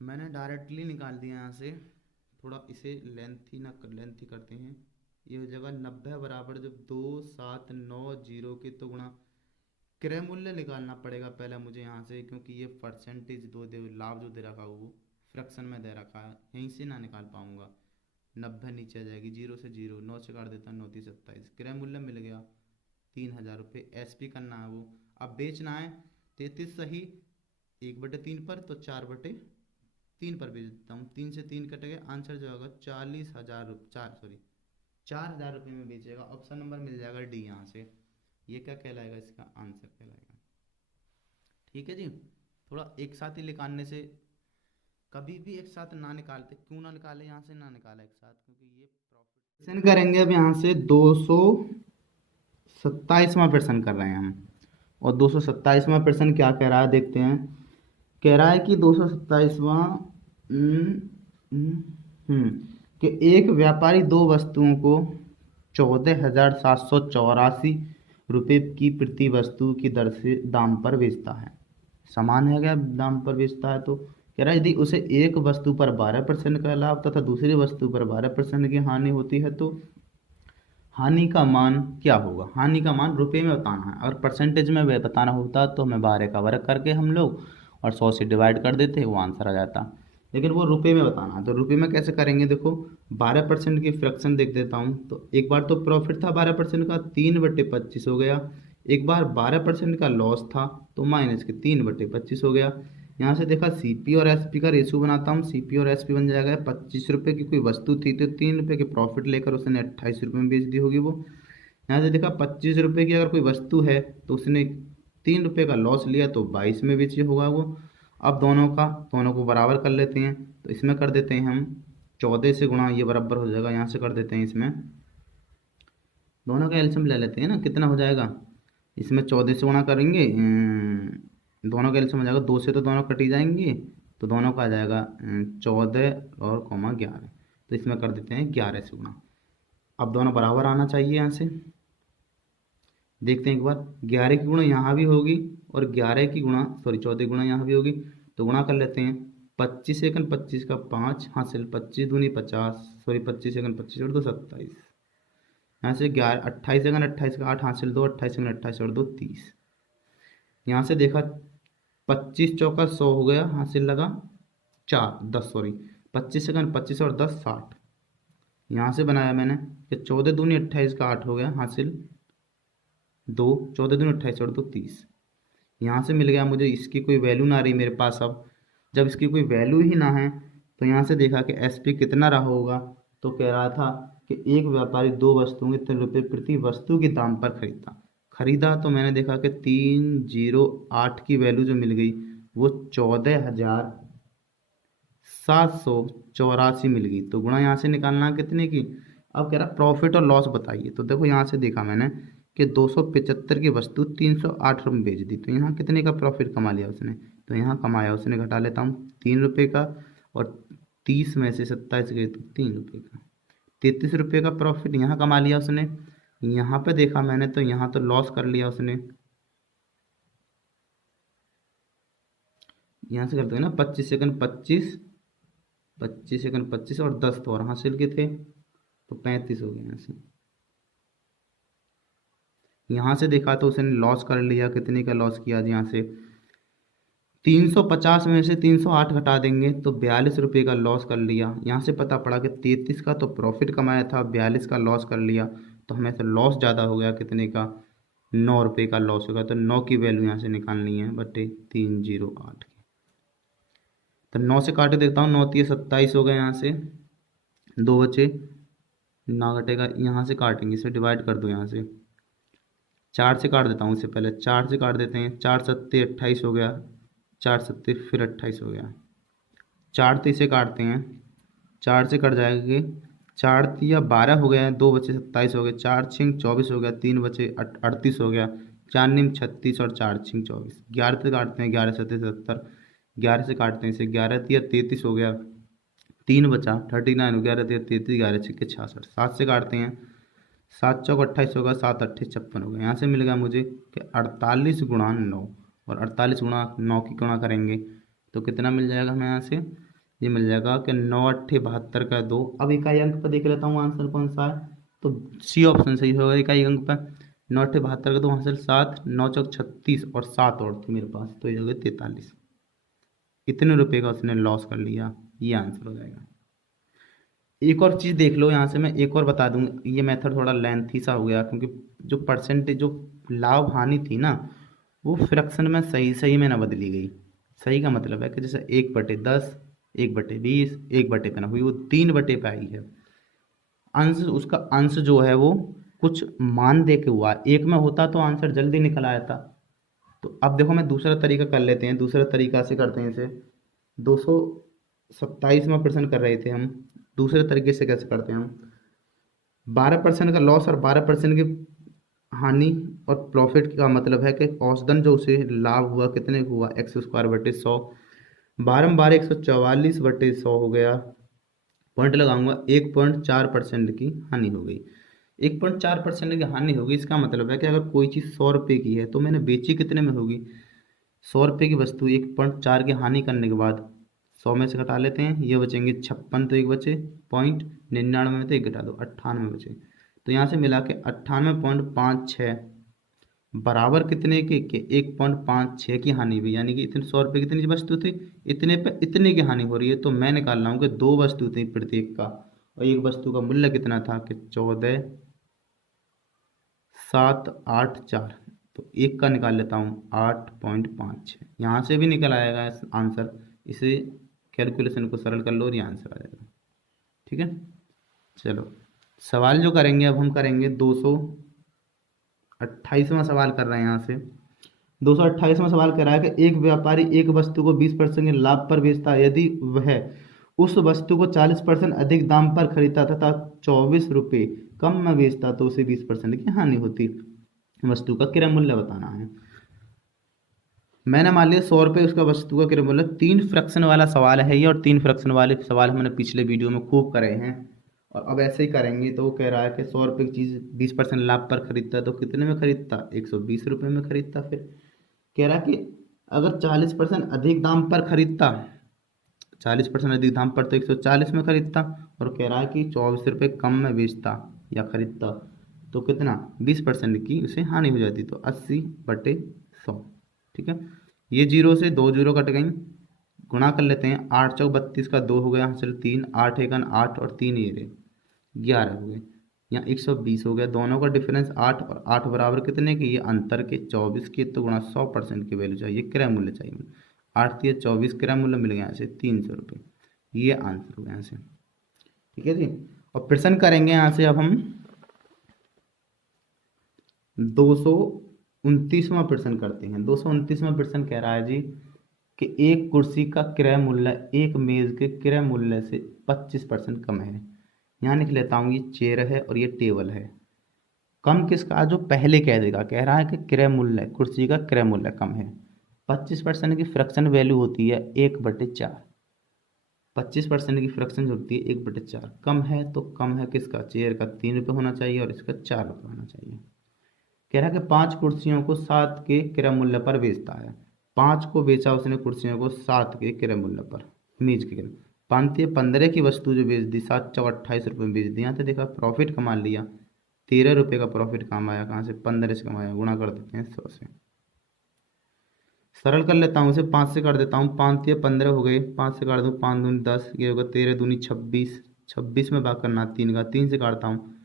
मैंने डायरेक्टली निकाल दिया यहाँ से। थोड़ा इसे लेंथी करते हैं। ये हो जाएगा 90 बराबर जब 2790 के तो गुणा, क्रय मूल्य निकालना पड़ेगा पहले मुझे यहाँ से, क्योंकि ये परसेंटेज लाभ जो दे रखा वो फ्रैक्शन में दे रखा है, यहीं से ना निकाल पाऊंगा। 90 नीचे आ जाएगी, 0 से 0, 9 से काट देता, 9 3 27, क्रय मूल्य मिल गया 3000 रुपये। SP करना है वो, अब बेचना है 33 सही 1/3 पर, तो 4/3 पर बेच देता हूँ। 3 से 3 कट गया, आंसर जो होगा 4,000 रुपये में बेचेगा। ऑप्शन नंबर मिल जाएगा डी यहाँ से। ये क्या कहलाएगा, इसका आंसर कहलाएगा। ठीक है जी। थोड़ा एक साथ ही निकालने से, कभी भी एक साथ ना निकालते, क्यों ना निकाले यहाँ से, ना निकाला एक साथ, क्योंकि ये प्रॉफिट करेंगे। अब यहाँ से 227वां प्रश्न कर रहे हैं हम, और 227वां प्रश्न क्या कह रहा है देखते हैं। कह रहा है कि 227वां कि एक व्यापारी दो वस्तुओं को 14,784 रुपये की प्रति वस्तु की दर से दाम पर बेचता है। समान है क्या, दाम पर बेचता है, तो कह रहा है यदि उसे एक वस्तु पर 12% का लाभ तथा दूसरी वस्तु पर 12% की हानि होती है तो हानि का मान क्या होगा। हानि का मान रुपये में बताना है। अगर परसेंटेज में बताना होता तो हमें 12 का वर्ग करके हम लोग और 100 से डिवाइड कर देते, वो आंसर आ जाता। लेकिन वो रुपये में बताना है, तो रुपये में कैसे करेंगे, देखो 12% की फ्रैक्शन देख देता हूँ। तो एक बार तो प्रॉफिट था 12% का, 3/25 हो गया। एक बार 12% का लॉस था, तो -3/25 हो गया। यहाँ से देखा सीपी और एसपी का रेशियो बनाता हूँ। सीपी और एसपी बन जाएगा 25 रुपये की कोई वस्तु थी तो 3 रुपये के प्रॉफिट लेकर उसने 28 रुपये में बेच दी होगी वो। यहाँ से देखा 25 रुपये की अगर कोई वस्तु है तो उसने 3 रुपये का लॉस लिया तो 22 में बेची होगा वो। अब दोनों को बराबर कर लेते हैं, तो इसमें कर देते हैं हम 14 से गुणा, ये बराबर हो जाएगा। यहाँ से कर देते हैं इसमें दोनों का एलसीएम ले लेते हैं ना, कितना हो जाएगा, इसमें 14 से गुणा करेंगे, दोनों का एलसीएम हो जाएगा, 2 से तो दोनों कट ही जाएंगे, तो दोनों का आ जाएगा 14 और कॉमा 11, तो इसमें कर देते हैं 11 से गुणा। अब दोनों बराबर आना चाहिए। यहाँ से देखते हैं एक बार, 11 की गुणा यहाँ भी होगी और 14 की गुणा यहाँ भी होगी, तो गुणा कर लेते हैं। 25 एकन 25 का 5 हासिल, 25 दूनी 50, 25 एकन 25 और 2 27। यहाँ से 11 28 एकन 28 का 8 हासिल 2, 28 एकन 28 और 2 30। यहाँ से देखा 25 चौका 100 हो गया, हासिल लगा 25 सेकंड 25 और 10 60। यहाँ से बनाया मैंने कि 14 दूनी 28 का 8 हो गया, हासिल 2, 14 दूनी 28 और 2 30। यहाँ से मिल गया मुझे, इसकी कोई वैल्यू ना रही मेरे पास। अब जब इसकी कोई वैल्यू ही ना है तो यहाँ से देखा कि एसपी कितना रहा होगा, तो कह रहा था कि एक व्यापारी 2 वस्तुओं के 3 रुपये प्रति वस्तु के दाम पर खरीदा। तो मैंने देखा कि 308 की वैल्यू जो मिल गई वो 14,784 मिल गई। तो गुणा यहाँ से निकालना कितने की। अब कह रहा प्रॉफिट और लॉस बताइए, तो देखो यहाँ से देखा मैंने कि 275 की वस्तु 308 रुपये बेच दी, तो यहाँ कितने का प्रॉफिट कमा लिया उसने, तो यहाँ कमाया उसने, घटा लेता हूँ 3 रुपये का, और 30 में से 27 गए तो 3 रुपये का, 33 रुपये का प्रॉफिट यहाँ कमा लिया उसने। यहाँ पे देखा मैंने तो यहाँ तो लॉस कर लिया उसने। यहाँ से करते हैं ना 25 सेकंड 25 और 10 तो और हासिल के थे, तो 35 हो गए। यहाँ से देखा तो उसने लॉस कर लिया, कितने का लॉस किया, यहाँ से 350 में से 308 घटा देंगे तो 42 रुपये का लॉस कर लिया। यहाँ से पता पड़ा कि 33 का तो प्रॉफिट कमाया था, 42 का लॉस कर लिया, तो हमें से लॉस ज़्यादा हो गया, कितने का, 9 रुपये का लॉस होगा। तो 9 की वैल्यू यहाँ से निकालनी है बटे 308 की। तो 9 से काट देता हूँ, 9 3 27 हो गए, यहाँ से 2 बचे, ना घटेगा, यहाँ से काटेंगे, इसे डिवाइड कर दो। यहाँ से 4 से काट देता हूँ, इससे पहले 4 से काट देते हैं, 4 सत्ते 28 हो गया, 4 सत्ते फिर 28 हो गया, 4 3 से काटते हैं, 4 से कट जाएंगे, 4 तिया 12 हो गया, 2 बचे 27 हो गए, 4 छिंग 24 हो गया, 3 बचे 38 हो गया, 4 निम 36 और 4 छिंग 24। 11 से काटते हैं, 11 सत्ते 70, 11 से काटते हैं इसे, 11 तिया 33 हो गया, 3 बचा 39 हो गया, 11 तिया 33, 11 छिक्के 66। 7 से काटते हैं, 7 चौक 28 होगा, 7 28 56 हो गया। यहाँ से मिल गया मुझे कि 48 गुणा 9, और 48 गुणा 9 की गुणा करेंगे तो कितना मिल जाएगा हमें। यहाँ से ये मिल जाएगा कि 9 8 72 का 2। अब इकाई अंक पर देख लेता हूँ आंसर कौन सा है, तो सी ऑप्शन सही होगा इकाई अंक पर। 9 8 72 का 2 आंसर 7, 9 चौक 36 और 7 और थी मेरे पास, तो ये हो गया 43। इतने रुपये का उसने लॉस कर लिया, ये आंसर हो जाएगा। एक और चीज़ देख लो, यहाँ से मैं एक और बता दूँ, ये मेथड थोड़ा लेंथी सा हो गया क्योंकि जो परसेंटेज जो लाभ हानि थी ना वो फ्रैक्शन में सही में ना बदली गई। सही का मतलब है कि जैसे 1/10, 1/20, 1/पे ना हुई, वो 3/पे आई है। अंश, उसका अंश जो है वो कुछ मान दे के हुआ, एक में होता तो आंसर जल्दी निकल आया था। तो अब देखो मैं दूसरा तरीका कर लेते हैं, दूसरा तरीका से करते हैं इसे। 227वां प्रश्न कर रहे थे हम, दूसरे तरीके से कैसे करते हैं हम, 12% का लॉस और 12% की हानि, और प्रॉफिट का मतलब है कि औसतन जो उसे लाभ हुआ कितने को हुआ, x²/100, 12 144/100 हो गया। पॉइंट लगाऊंगा, 1.4% की हानि हो गई। 1.4% की हानि होगी, इसका मतलब है कि अगर कोई चीज़ 100 रुपये की है तो मैंने बेची कितने में होगी, 100 रुपये की वस्तु 1.4 की हानि करने के बाद 100 में से घटा लेते हैं, ये बचेंगे 56, तो एक बचे, 0.99 में तो एक घटा दो, 98 बचे। तो यहाँ से मिला के 98.56 बराबर कितने के 1.56 की हानि हुई, यानी कि इतने 100 रुपये कितनी वस्तु थी, इतने पे इतने की हानि हो रही है। तो मैं निकाल रहा हूँ कि 2 वस्तु थी प्रत्येक का, और एक वस्तु का मूल्य कितना था कि 14,784, तो 1 का निकाल लेता हूँ 8.56, यहाँ से भी निकल आएगा आंसर। इसे कैलकुलेशन को सरल कर लो और ये आंसर आ जाएगा। ठीक है, चलो सवाल जो करेंगे अब हम करेंगे 228वां सवाल कर रहे हैं। यहाँ से 228वां सवाल कह रहा है कि एक व्यापारी एक वस्तु को 20% के लाभ पर बेचता है। यदि वह उस वस्तु को 40% अधिक दाम पर खरीदता तथा 24 रुपये कम में बेचता तो उसे 20% की हानि होती। वस्तु का क्रय मूल्य बताना है। मैंने मान लिया 100 रुपये उसका वस्तु का क्रय मूल्य। 3 फ्रैक्शन वाला सवाल है ये, और 3 फ्रैक्शन वाले सवाल हमने पिछले वीडियो में खूब करे हैं, और अब ऐसे ही करेंगे। तो वो कह रहा है कि 100 रुपये की चीज़ 20% लाभ पर खरीदता तो कितने में खरीदता, 120 रुपये में खरीदता। फिर कह रहा है कि अगर 40% अधिक दाम पर खरीदता, 40% अधिक दाम पर तो 140 में खरीदता, और कह रहा है कि 24 रुपये कम में बेचता या खरीदता तो कितना, 20% की उसे हानि हो जाती। तो 80/100। ठीक है, ये 0 से 2 0 कट गई, गुणा कर लेते हैं। 8 चौक 32 का 2 हो गया, हासिल 3, 8 एकन 8 और 3 ये रहे 11 हो गए। यहाँ 120 हो गया। दोनों का डिफरेंस 8 और 8 बराबर कितने के, ये अंतर के 24 के, तो गुणा 100% की वैल्यू चाहिए, क्रय मूल्य चाहिए। 8 या 24 क्रय मूल्य मिल गया यहाँ से 300 रुपये, ये आंसर हो गया यहाँ से। ठीक है जी, और प्रश्न करेंगे यहाँ से अब हम 229वां प्रश्न करते हैं। 229वां प्रश्न कह रहा है जी कि एक कुर्सी का क्रय मूल्य एक मेज के क्रय मूल्य से 25% कम है। यहाँ लिख लेता हूँ, ये चेयर है और ये टेबल है। कम किसका, जो पहले कह देगा। कह रहा है कि क्रय मूल्य, कुर्सी का क्रय मूल्य कम है। 25% की फ्रैक्शन वैल्यू होती है 1/4। 25% की फ्रैक्शन होती है 1/4। कम है तो कम है किसका, चेयर का 3 रुपये होना चाहिए और इसका 4 रुपये होना चाहिए। कह रहा है कि 5 कुर्सियों को 7 के क्रय मूल्य पर बेचता है। 5 को बेचा उसने कुर्सियों को 7 के क्रय मूल्य पर, मेज के क्रय। 15 की वस्तु जो बेच दी, 7 चौक 28 रुपये में बेच दी। यहाँ तो देखा प्रॉफिट कमा लिया, 13 रुपये का प्रॉफिट कमाया। कहाँ से, 15 से कमाया। गुणा कर देते हैं 100 से, सरल कर लेता हूँ उसे। 5 से कर देता हूँ, 5 या 15 हो गए। 5 से काट दूँ, 5 दूनी 10, ये होगा 13 दूनी 26। 26 में भाग करना 3 का, 3 से काटता हूँ,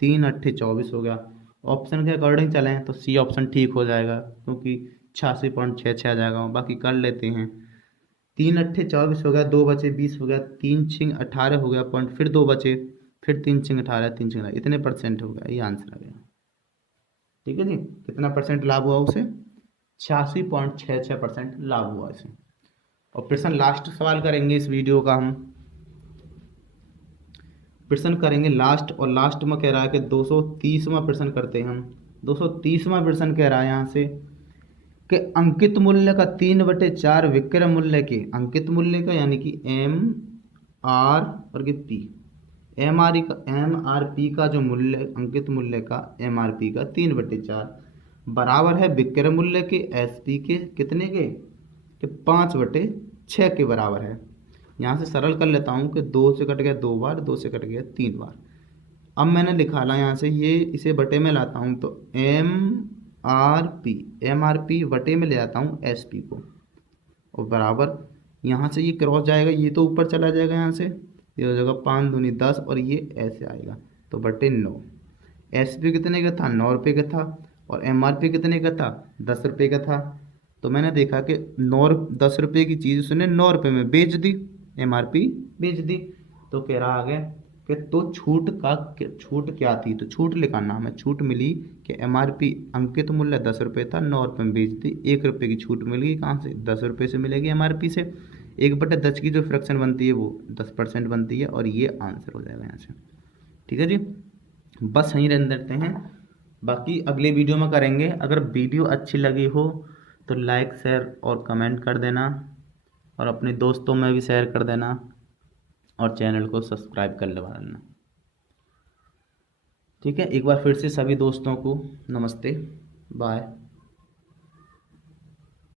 3 8 24 हो गया। ऑप्शन के अकॉर्डिंग चलें तो सी ऑप्शन ठीक हो जाएगा, क्योंकि 86.66 आ जाएगा। बाकी कर लेते हैं। 3 8 24 हो गया, 2 बचे 20 हो गया, 3 6 18 हो गया पॉइंट, फिर 2 बचे, फिर 3 6 18, 3 6 इतने परसेंट हो गया, ये आंसर आ गया। ठीक है जी, कितना परसेंट लाभ हुआ उसे, 86.66% लाभ हुआ इसे। और प्रश्न लास्ट सवाल करेंगे इस वीडियो का हम, प्रश्न करेंगे लास्ट। और लास्ट में कह रहा है कि 230वां प्रश्न करते हैं हम। 230वां प्रश्न कह रहा है यहाँ से कि अंकित मूल्य का 3/4 विक्रय मूल्य के, अंकित मूल्य का यानी कि एम आर और के पी, एम आर पी का जो मूल्य, अंकित मूल्य का एम आर पी का 3/4 बराबर है विक्रय मूल्य के एस पी के कितने के, 5/6 के बराबर है। यहाँ से सरल कर लेता हूँ कि 2 से कट गया 2 बार, 2 से कट गया 3 बार। अब मैंने लिखा ला यहाँ से, ये इसे बटे में लाता हूँ तो एम आर पी बटे में ले आता हूँ एस पी को, और बराबर यहाँ से ये क्रॉस जाएगा, ये तो ऊपर चला जाएगा। यहाँ से ये हो जाएगा 5 दूनी 10 और ये ऐसे आएगा तो बटे 9। एस पी कितने का था, 9 रुपये का था, और एम आर पी कितने का था, 10 रुपये का था। तो मैंने देखा कि 10 रुपये की चीज़ उसने 9 रुपये में बेच दी, एम आर पी बेच दी। तो कह रहा आगे कि तो छूट क्या थी, तो छूट लिखाना हमें। छूट मिली कि एम आर पी अंकित मूल्य 10 रुपये था, 9 रुपये में बेच दी, 1 रुपये की छूट मिल गई। कहाँ से, 10 रुपये से मिलेगी एम आर पी से। 1/10 की जो फ्रैक्शन बनती है वो 10% बनती है, और ये आंसर हो जाएगा यहाँ से। ठीक है जी, बस यहीं रहने देते हैं, बाकी अगले वीडियो में करेंगे। अगर वीडियो अच्छी लगी हो तो लाइक शेयर और कमेंट कर देना, और अपने दोस्तों में भी शेयर कर देना, और चैनल को सब्सक्राइब कर लेना। ठीक है, एक बार फिर से सभी दोस्तों को नमस्ते, बाय।